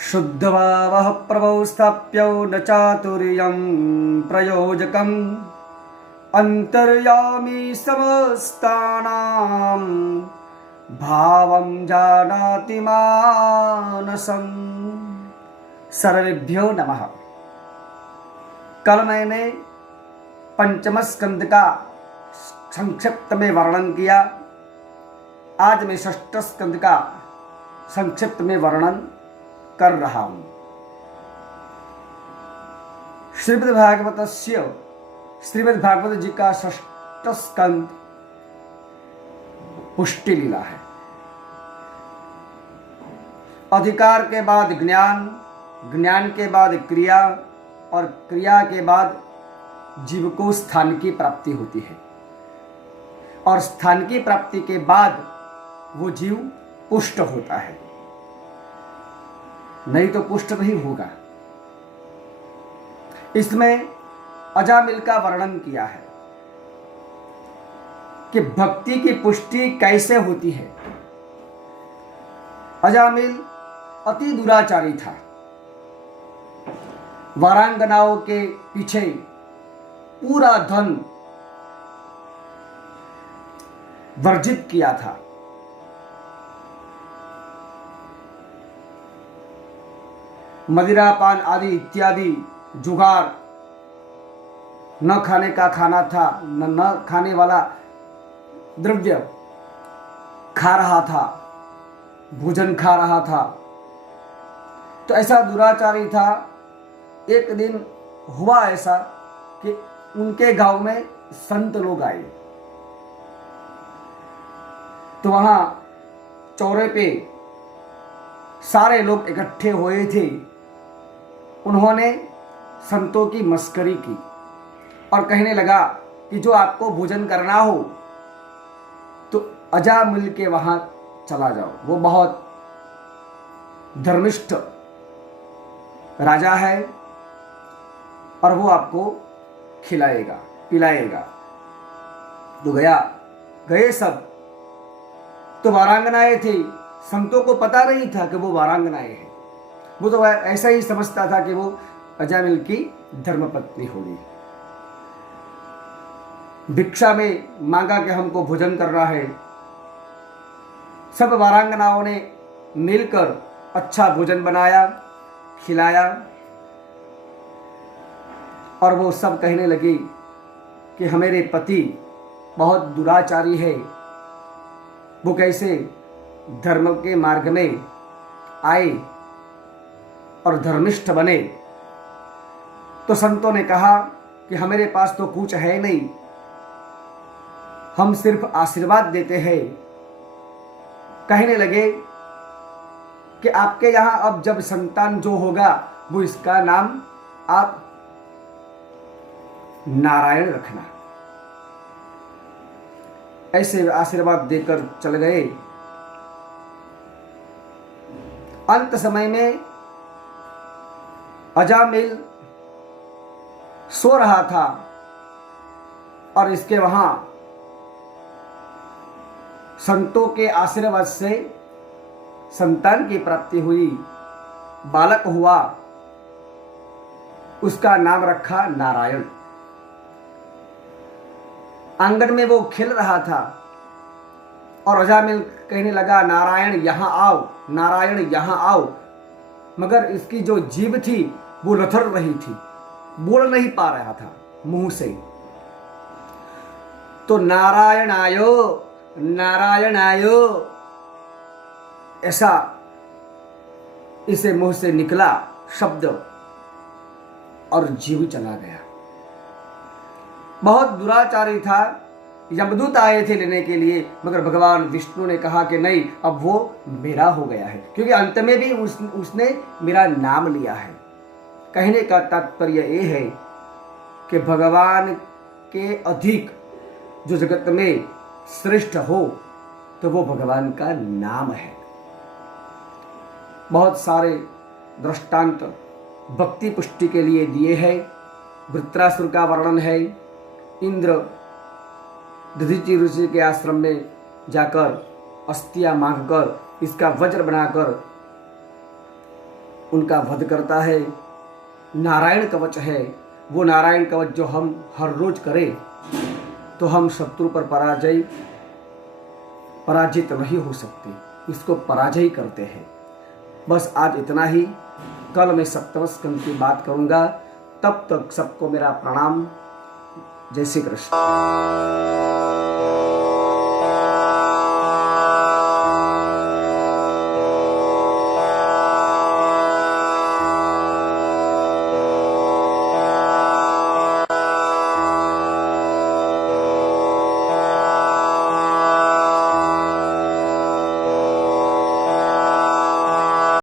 शुद्धभावः प्रभौ स्थाप्यो न चातुर्यं प्रयोजकम् अंतर्यामी समस्तानां भावं जानाति मानसं। सर्वेभ्यो नमः। कल मैंने पंचम स्कंद का संक्षिप्त में वर्णन किया। आज मैं षष्ठ स्कंद का संक्षिप्त में वर्णन कर रहा हूं। श्रीमद् भागवत जी का षष्ठ स्कंद पुष्टि लीला है। अधिकार के बाद ज्ञान, ज्ञान के बाद क्रिया और क्रिया के बाद जीव को स्थान की प्राप्ति होती है और स्थान की प्राप्ति के बाद वो जीव पुष्ट होता है, नहीं तो पुष्ट नहीं होगा। इसमें अजामिल का वर्णन किया है कि भक्ति की पुष्टि कैसे होती है। अजामिल अति दुराचारी था। वारांगनाओं के पीछे पूरा धन वर्जित किया था। मदिरापान आदि इत्यादि जुगार, न खाने का खाना था, न खाने वाला द्रव्य खा रहा था, भोजन खा रहा था। तो ऐसा दुराचारी था। एक दिन हुआ ऐसा कि उनके गांव में संत लोग आए। तो वहां चौरे पे सारे लोग इकट्ठे हुए थे। उन्होंने संतों की मस्करी की और कहने लगा कि जो आपको भोजन करना हो तो अजामिल के वहां चला जाओ, वो बहुत धर्मिष्ठ राजा है और वो आपको खिलाएगा पिलाएगा। तो गए सब। तो वारांगनाएं थी। संतों को पता नहीं था कि वो वारांगनाएं हैं। वो तो ऐसा ही समझता था कि वो अजामिल की धर्मपत्नी होगी। भिक्षा में मांगा कि हमको भोजन करना है। सब वारांगनाओं ने मिलकर अच्छा भोजन बनाया, खिलाया और वो सब कहने लगी कि हमारे पति बहुत दुराचारी है, वो कैसे धर्म के मार्ग में आए और धर्मिष्ठ बने। तो संतों ने कहा कि हमारे पास तो कुछ है नहीं, हम सिर्फ आशीर्वाद देते हैं। कहने लगे कि आपके यहां अब जब संतान जो होगा वो इसका नाम आप नारायण रखना। ऐसे आशीर्वाद देकर चल गए। अंत समय में अजामिल सो रहा था और इसके वहां संतों के आशीर्वाद से संतान की प्राप्ति हुई, बालक हुआ। उसका नाम रखा नारायण। आंगन में वो खेल रहा था और अजामिल कहने लगा, नारायण यहां आओ, नारायण यहां आओ। मगर इसकी जो जीभ थी वो लथड़ रही थी, बोल नहीं पा रहा था मुंह से। तो नारायण आयो, नारायण आयो, ऐसा इसे मुंह से निकला शब्द और जीव चला गया। बहुत दुराचारी था। यमदूत आए थे लेने के लिए, मगर भगवान विष्णु ने कहा कि नहीं, अब वो मेरा हो गया है, क्योंकि अंत में भी उसने मेरा नाम लिया है। कहने का तात्पर्य ये है कि भगवान के अधिक जो जगत में श्रेष्ठ हो तो वो भगवान का नाम है। बहुत सारे दृष्टांत भक्ति पुष्टि के लिए दिए हैं। वृत्रासुर का वर्णन है। इंद्र दधीचि ऋषि के आश्रम में जाकर अस्थियां मांगकर इसका वज्र बनाकर उनका वध करता है। नारायण कवच है, वो नारायण कवच जो हम हर रोज करें तो हम शत्रु पर पराजित नहीं हो सकते, इसको पराजय करते हैं। बस आज इतना ही। कल मैं सप्तम स्कंद की बात करूंगा। तब तक सबको मेरा प्रणाम। जय श्री कृष्ण।